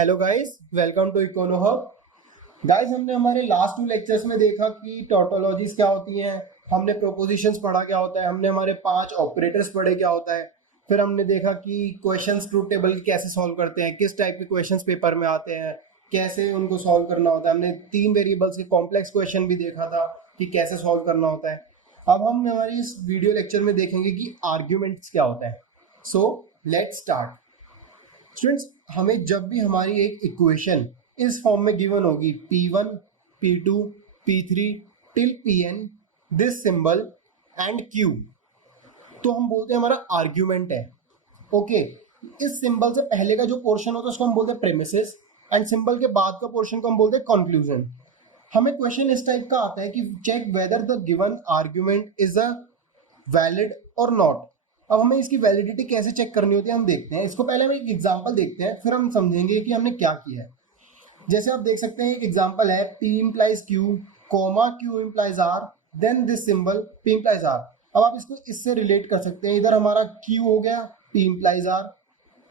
Hello guys, welcome to Econo Hub. Guys, हमने हमारे last 2 lectures में देखा कि टोटोलॉजीज क्या होती हैं। हमने प्रोपोजिशंस पढ़ा क्या होता है, हमने हमारे 5 ऑपरेटर्स पढ़े क्या होता है। फिर हमने देखा कि क्वेश्चंस ट्रूथ टेबल कैसे सॉल्व करते हैं, किस टाइप के क्वेश्चंस पेपर में आते हैं, कैसे उनको सॉल्व करना होता है। हमने 3 वेरिएबल्स के कॉम्प्लेक्स क्वेश्चन भी देखा था कि कैसे सॉल्व करना होता है। अब हम हमारी इस वीडियो लेक्चर में देखेंगे कि आर्ग्यूमेंट्स क्या होता है। So let's start. स्टूडेंट्स, हमें जब भी हमारी एक इक्वेशन इस फॉर्म में गिवन होगी P1, P2, P3 till Pn, this symbol and Q, तो हम बोलते हैं हमारा आर्ग्यूमेंट है। ओके, इस सिंबल से पहले का जो पोर्शन होता है उसको हम बोलते हैं प्रेमिसेस, एंड सिंबल के बाद का पोर्शन को हम बोलते हैं कंक्लूजन। हमें क्वेश्चन इस टाइप का आता है कि check whether the given argument is a valid और नॉट। अब हमें इसकी वैलिडिटी कैसे चेक करनी होती है हम देखते हैं। इसको पहले हम एक एग्जांपल देखते हैं, फिर हम समझेंगे कि हमने क्या किया है। जैसे आप देख सकते हैं एक एग्जांपल है P implies Q, Q implies R, then this symbol P implies R। अब आप इसको इससे रिलेट कर सकते हैं, इधर हमारा Q हो गया, P implies R,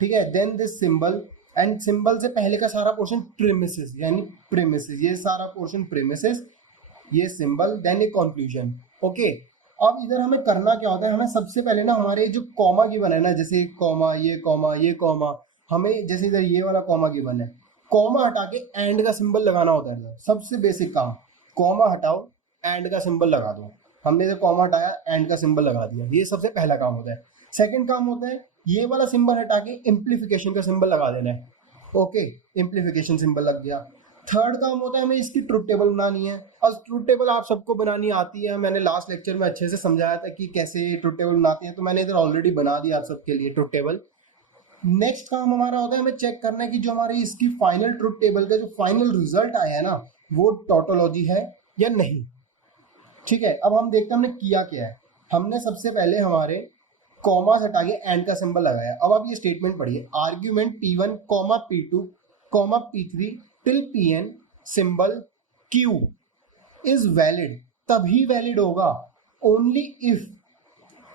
ठीक है, then this symbol, and symbol से पहले का सारा पोर्शन प्रीमिसेस यानी प्रीमिसेस, ये सारा पोर्शन प्रीमिसेस, ये सिंबल, देन एक कंक्लूजन। ओके, अब इधर हमें करना क्या होता है, हमें सबसे पहले ना हमारे जो कॉमा गिवन है ना, जैसे कॉमा, ये कॉमा, हमें जैसे इधर ये वाला कॉमा गिवन है, कॉमा हटा के एंड का सिंबल लगाना होता है। सबसे बेसिक काम, कॉमा हटाओ, एंड का सिंबल लगा दो। हमने इधर कॉमा हटाया, एंड का सिंबल लगा दिया, ये सबसे पहला काम होता है। सेकंड काम होता है ये वाला सिंबल हटा के इम्प्लीफिकेशन का सिंबल लगा देना है। ओके, इम्प्लीफिकेशन सिंबल लग गया। थर्ड काम होता है हमें इसकी ट्रुथ टेबल बनानी है। और ट्रुथ टेबल आप सबको बनानी आती है, मैंने लास्ट लेक्चर में अच्छे से समझाया था कि कैसे ट्रुथ टेबल बनाते हैं, तो मैंने इधर ऑलरेडी बना दिया आप सबके लिए ट्रुथ टेबल। नेक्स्ट काम हमारा होता है हमें चेक करना है कि जो हमारी इसकी फाइनल ट्रुथ टेबल का जो फाइनल रिजल्ट आया है ना, वो टोटोलॉजी है या नहीं। ठीक है, अब हम देखते हैं हमने किया क्या है। हमने सबसे पहले हमारे कॉमा हटा के एंड का सिंबल लगाया। अब आप ये स्टेटमेंट पढ़िए, argument P1, P2, P3 till Pn, symbol Q is valid. तभी वैलिड होगा ओनली इफ,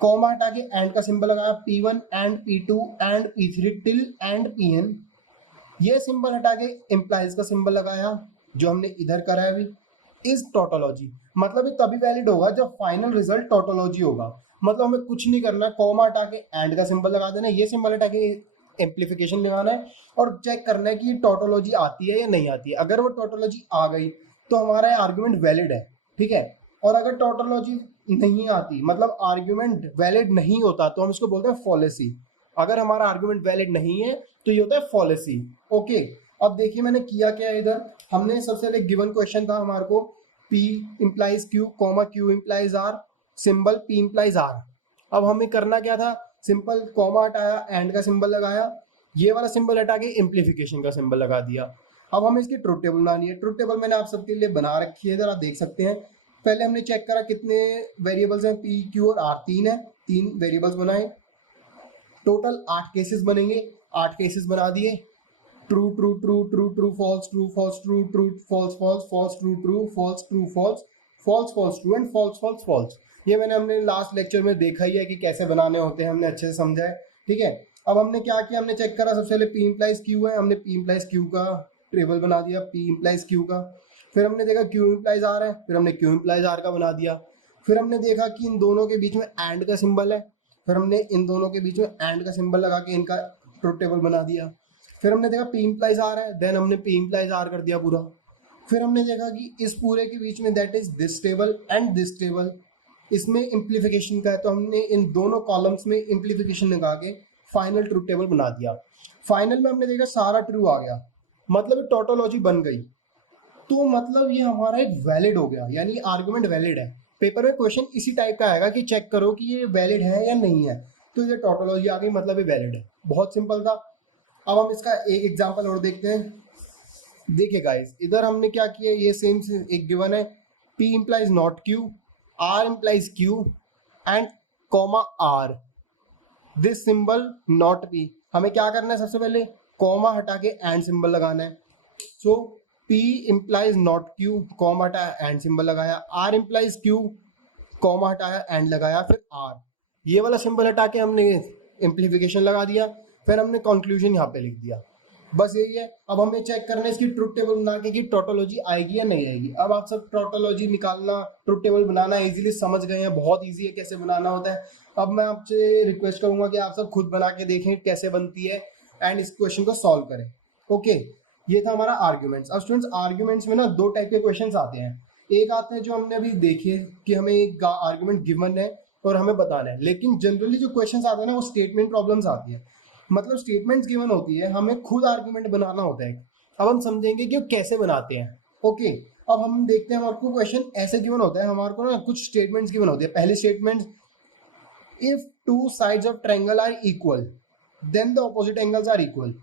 कॉमा हटा के एंड का सिंबल लगाया, P1 and P2 and P3 till and Pn, ये सिंबल हटा के इम्प्लाइज का सिंबल लगाया जो हमने इधर करा है अभी, इज टोटोलॉजी। मतलब ये तभी वैलिड होगा जब फाइनल रिजल्ट टोटोलॉजी होगा। मतलब हमें कुछ नहीं करना, कॉमा हटा के एंड का सिंबल लगा देना, ये सिंबल हटा के एम्प्लीफिकेशन लगाना है और चेक करना है कि टोटोलॉजी आती है या नहीं आती है। अगर वो टोटोलॉजी आ गई तो हमारा आर्ग्यूमेंट वैलिड है, ठीक है। और अगर टोटोलॉजी नहीं आती, मतलब आर्ग्यूमेंट वैलिड नहीं होता, तो हम इसको बोलते हैं फॉलेसी। अगर हमारा आर्ग्यूमेंट वैलिड नहीं है तो ये होता है फॉलेसी। ओके, अब देखिए मैंने किया क्या है। इधर हमने सबसे पहले गिवन क्वेश्चन था हमारे को P implies Q, Q implies R, symbol P implies R। अब हमें करना क्या था, सिंपल कॉमा हटाया, एंड का सिंबल लगाया, ये वाला सिंबल हटा के इम्प्लीफिकेशन का सिंबल लगा दिया। अब हमें इसकी ट्रुथ टेबल बनानी है। ट्रुथ टेबल मैंने आप सबके लिए बना रखी है, इधर आप देख सकते हैं। पहले हमने चेक करा कितने वेरिएबल्स हैं, P, Q और R, 3 है, 3 वेरिएबल्स बनाए। टोटल 8 केसेस बनेंगे, 8 केसेस बना दिए। True true true true true false true false true true false false false true true false true false false false true and false false false. ये हमने last lecture में देखा ही है कि कैसे बनाने होते हैं, हमने अच्छे से समझा है, ठीक है। अब हमने क्या किया, हमने चेक करा सबसे पहले P implies Q है, हमने P implies Q का टेबल बना दिया, P implies Q का। फिर हमने देखा Q implies R है, फिर हमने Q implies R का बना दिया। फिर हमने देखा कि इन दोनों के बीच में एंड का सिंबल है, फिर हमने इन दोनों के बीच में एंड का सिंबल लगा के इनका ट्रुथ टेबल बना दिया। फिर हमने देखा P implies R है, देन हमने P implies R कर दिया पूरा। फिर हमने देखा कि इस पूरे के बीच में that is this table and this table, इसमें इम्प्लीफिकेशन का है, तो हमने इन दोनों कॉलम्स में इम्प्लीफिकेशन लगा के फाइनल ट्रूथ टेबल बना दिया। फाइनल में हमने देखा सारा ट्रू आ गया, मतलब टोटोलॉजी बन गई। तो मतलब ये हमारा एक वैलिड हो गया, यानी आर्गुमेंट वैलिड है। पेपर में क्वेश्चन इसी टाइप का आएगा कि चेक करो कि ये वैलिड है या नहीं है, तो ये टोटोलॉजी आ गई, मतलब ये वैलिड है। बहुत सिंपल था। अब हम इसका एक एग्जांपल और देखते हैं। देखिए गाइस, इधर हमने क्या किया, ये सेम एक गिवन है, P implies not Q, R implies Q and comma R, this symbol not P। हमें क्या करना है, सबसे पहले कॉमा हटा के एंड सिंबल लगाना है। सो P implies not Q, comma हटाया, एंड सिंबल लगाया, R implies Q, कॉमा हटाया, एंड लगाया, फिर R, ये वाला सिंबल हटा के हमने इम्प्लीफिकेशन लगा दिया, फिर हमने कंक्लूजन यहाँ पे लिख दिया। बस यही है। अब हमें चेक करना है इसकी ट्रुथ टेबल बना के कि टोटोलॉजी आएगी या नहीं आएगी। अब आप सब टोटोलॉजी निकालना, ट्रुथ टेबल बनाना इजीली समझ गए हैं, बहुत इजी है कैसे बनाना होता है। अब मैं आपसे रिक्वेस्ट करूंगा कि आप सब खुद बना के देखें कैसे बनती है एंड इस क्वेश्चन को सॉल्व करें। ओके, ये था हमारा आर्ग्यूमेंट्स। अब स्टूडेंट्स आर्ग्यूमेंट्स में ना दो टाइप के क्वेश्चन आते हैं। एक आते हैं जो हमने अभी देखे कि हमें एक आर्ग्यूमेंट गिवन है और हमें बताना है, लेकिन जनरली जो क्वेश्चन आते हैं ना वो स्टेटमेंट प्रॉब्लम्स आती है। मतलब स्टेटमेंट्स गिवन होती है, हमें खुद आर्ग्यूमेंट बनाना होता है। अब हम समझेंगे कि वो कैसे बनाते हैं। ओके, अब हम देखते हैं हमारे को क्वेश्चन ऐसे गिवन होता है, हमारे को ना कुछ स्टेटमेंट्स गिवन होती है। पहली statement, if two sides of triangle are equal then the opposite angles are equal.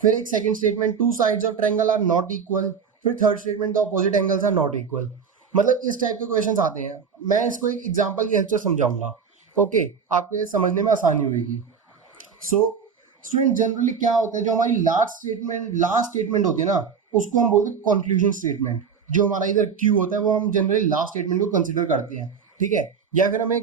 फिर एक second statement, two sides of triangle are not equal. फिर third statement, the opposite angles are not equal. मतलब इस type के questions आते हैं। मैं इसको एक एग्जांपल की हेल्प से समझाऊंगा। ओके, आपको समझने में आसानी होगी। सो स्टूडेंट जनरली क्या होता है, जो हमारी लास्ट स्टेटमेंट होती है ना, उसको हम बोलते हैं कंक्लूजन स्टेटमेंट। जो हमारा इधर क्यू होता है वो हम जनरली लास्ट स्टेटमेंट को कंसीडर करते हैं, ठीक है। या फिर हमें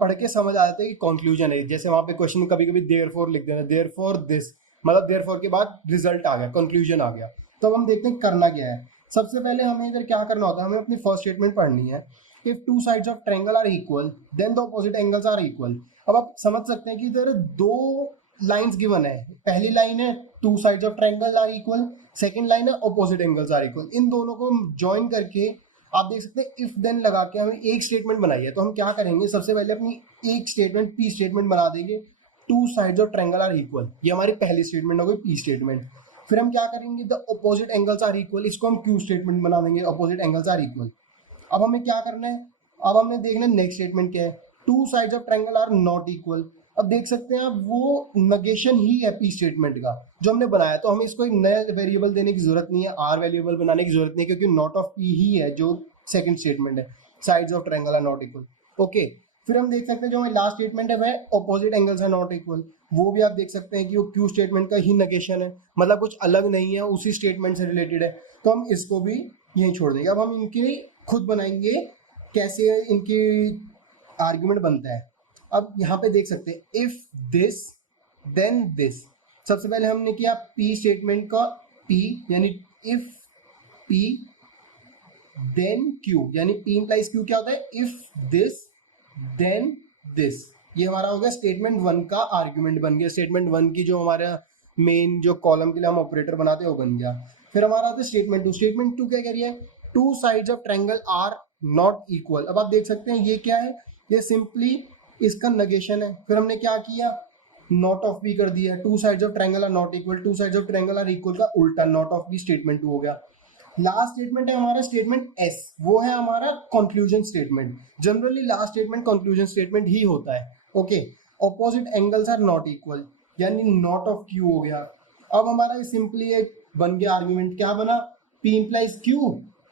पढ़ के समझ आ जाता है कि कंक्लूजन है। जैसे वहां पे क्वेश्चन में कभी कभी देयरफॉर लिख देना, देयरफॉर दिस, मतलब देयरफॉर के बाद रिजल्ट आ गया, कंक्लूजन आ गया। तो अब हम देखते हैं करना क्या है। सबसे पहले हमें इधर क्या करना होता है, हमें अपनी फर्स्ट स्टेटमेंट पढ़नी है। If two sides of triangle are equal then the opposite angles are equal. अब आप समझ सकते हैं कि इधर दो लाइंस गिवन है। पहली लाइन है two sides of triangle are equal, second line है ऑपोजिट एंगल्स आर इक्वल। इन दोनों को ज्वाइन करके आप देख सकते हैं इफ देन लगा के हमें एक स्टेटमेंट बनाई है। तो हम क्या करेंगे, सबसे पहले अपनी एक स्टेटमेंट पी स्टेटमेंट बना देंगे। Two sides of triangle are equal, ये हमारी पहली स्टेटमेंट हो गई पी स्टेटमेंट। फिर हम क्या करेंगे, the opposite angles are equal, इसको हम क्यू स्टेटमेंट बना देंगे, ऑपोजिट एंगल्स आर इक्वल। अब हमें क्या करना है, अब हमने देखना है नेक्स्ट स्टेटमेंट क्या है, two sides of triangle are not equal. अब देख सकते हैं आप वो नेगेशन ही है पी स्टेटमेंट का जो हमने बनाया। तो हमें इसको एक नया वेरिएबल देने की जरूरत नहीं है, आर वेरिएबल बनाने की जरूरत नहीं है, क्योंकि नॉट ऑफ पी ही है जो सेकंड स्टेटमेंट है, sides of triangle are not equal. Okay, फिर हम देख सकते हैं जो हमारी लास्ट स्टेटमेंट है वह opposite angles are not equal. वो भी आप देख सकते हैं कि वो क्यू स्टेटमेंट का ही नेगेशन है, मतलब कुछ अलग नहीं है, उसी स्टेटमेंट से रिलेटेड है। तो हम इसको भी यहीं छोड़ देंगे। अब हम इनकी खुद बनाएंगे कैसे इनकी आर्ग्यूमेंट बनता है। अब यहाँ पे देख सकते हैं इफ दिस देन दिस। सबसे पहले हमने किया पी स्टेटमेंट का पी, यानी इफ पी देन क्यू, यानी पी इंप्लाइज क्यू क्या होता है, इफ दिस देन दिस। ये हमारा हो गया स्टेटमेंट वन का आर्ग्यूमेंट बन गया। स्टेटमेंट वन की जो हमारा मेन जो कॉलम के लिए हम ऑपरेटर बनाते हैं वो बन गया। फिर हमारा आता है स्टेटमेंट टू। स्टेटमेंट टू क्या कह रही है, two sides of triangle are not equal. अब आप देख सकते हैं ये क्या है, ये सिंपली इसका नेगेशन है। फिर हमने क्या किया, नॉट ऑफ बी कर दिया। Two sides of triangle are not equal, two sides of triangle are equal का उल्टा, not of B statement two हो गया। लास्ट स्टेटमेंट है हमारा स्टेटमेंट एस, वो है हमारा conclusion statement. Generally last statement conclusion statement ही होता है। Okay, opposite angles are not equal, यानी नॉट ऑफ क्यू हो गया। अब हमारा सिंपली एक बन गया आर्ग्यूमेंट, क्या बना, P implies Q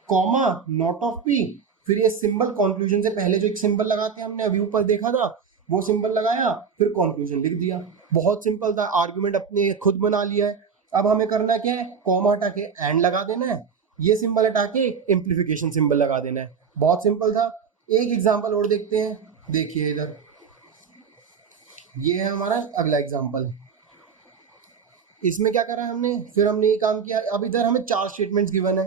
comma not of P. फिर ये सिंबल कंक्लूजन से पहले जो एक सिंबल लगाते हैं हमने अभी ऊपर देखा था, वो सिंबल लगाया, फिर कंक्लूजन लिख दिया। बहुत सिंपल था, आर्ग्यूमेंट अपने खुद बना लिया है। अब हमें करना क्या है, कॉमा हटा के एंड लगा देना है, ये सिंबल हटा के इम्प्लीफिकेशन सिंबल लगा देना है। बहुत सिंपल था। एक एग्जांपल और देखते हैं, देखिए इधर ये है हमारा अगला एग्जांपल। इसमें क्या करा है हमने, फिर हमने ये काम किया। अब इधर हमें चार स्टेटमेंट्स गिवन है,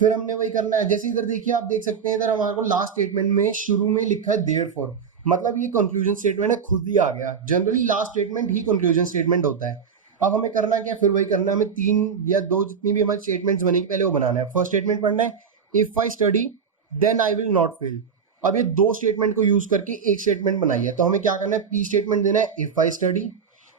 फिर हमने वही करना है। जैसे इधर देखिए, आप देख सकते हैं इधर हमारे को लास्ट स्टेटमेंट में शुरू में लिखा है देयरफॉर, मतलब ये कंक्लूजन स्टेटमेंट है, खुद ही आ गया। जनरली लास्ट स्टेटमेंट ही कंक्लूजन स्टेटमेंट होता है। अब हमें करना क्या, फिर वही करना है, हमें तीन या दो जितनी भी हमारी स्टेटमेंट्स बनेगी पहले वो बनाना है। फर्स्ट स्टेटमेंट पढ़ना है, if I study then I will not fail. अब ये दो स्टेटमेंट को यूज करके एक स्टेटमेंट बनाई है। तो हमें क्या करना है, पी स्टेटमेंट देना है if I study,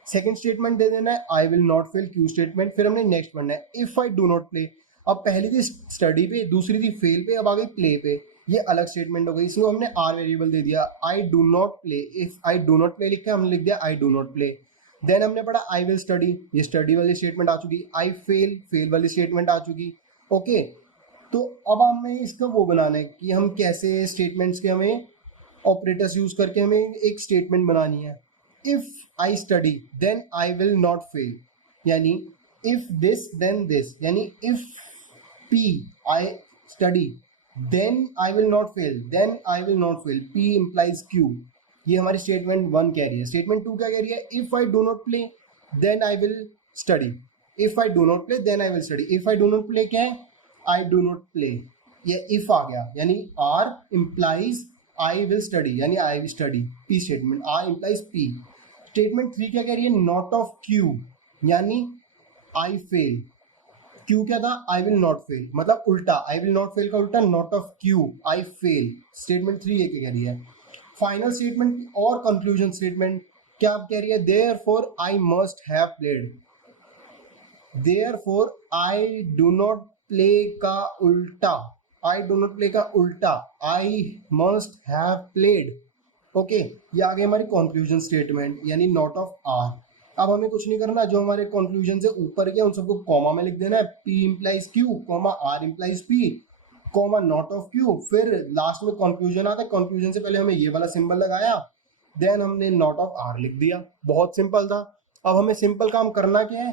second statement दे देना है I will not fail Q statement. फिर हमने नेक्स्ट पढ़ना है if I do not play. अब पहली थी स्टडी पे, दूसरी थी फेल पे, अब आ गई प्ले पे, ये अलग स्टेटमेंट हो गई। इसमें हमने आर वेरिएबल दे दिया, I do not play. If I do not play लिखा, हमने लिख दिया I do not play. Then हमने पढ़ा आई विल स्टडी, ये स्टडी वाली स्टेटमेंट आ चुकी। आई फेल, फेल वाली स्टेटमेंट आ चुकी। ओके, तो अब हमें इसका वो बनाना है कि हम कैसे स्टेटमेंट्स के हमें ऑपरेटर्स यूज करके हमें एक स्टेटमेंट बनानी है। If I study then I will not fail, यानी इफ दिस देन दिस, यानी if P I study then I will not fail, then I will not fail, P implies Q. ये हमारी statement one कह रही है। Statement to क्या कह रही है, if I do not play then I will study. If I do not play then I will study. If I do not play क्या है, आई डू नॉट प्ले, ये इफ आ गया, यानी R implies I will study, यानी I will study, P statement, R implies P. Statement 3 क्या कह रही है, नॉट ऑफ क्यू, यानी आई फेल, क्यू क्या था, आई विल नॉट फेल, मतलब उल्टा, आई विल नॉट फेल का उल्टा not of Q, I fail. Statement 3 ये क्या कह रही है। फाइनल स्टेटमेंट और कंक्लूजन स्टेटमेंट क्या कह रही है, therefore I must have played, therefore I do not play का उल्टा, आई डू नॉट प्ले का उल्टा I must have played. Okay, ये आ गई हमारी कंक्लूजन स्टेटमेंट, यानी नॉट ऑफ आर। अब हमें कुछ नहीं करना, जो हमारे कंक्लूजन से ऊपर गया उन सबको कॉमा में लिख देना है, P implies Q, comma R implies P, comma not of Q, फिर लास्ट में कंक्लूजन आता है, कंक्लूजन से पहले हमें ये वाला सिंबल लगाया, देन हमने नॉट ऑफ R लिख दिया। बहुत सिंपल था। अब हमें सिंपल काम करना क्या है,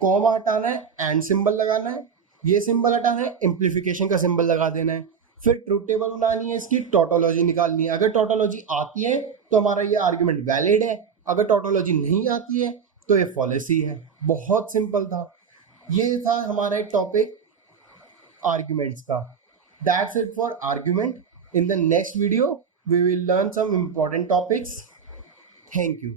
कॉमा हटाना है, एंड सिंबल लगाना है, ये सिंबल हटाना है, एम्प्लीफिकेशन का सिंबल लगा देना है, फिर ट्रूथ टेबल बनानी है, इसकी टोटोलॉजी निकालनी है। अगर टोटोलॉजी आती है तो हमारा ये आर्ग्यूमेंट वैलिड है, अगर टोटोलॉजी नहीं आती है तो ये फॉलेसी है। बहुत सिंपल था। ये था हमारा एक टॉपिक आर्ग्यूमेंट्स का। That's it for argument. In the next video we will learn some important topics. Thank you.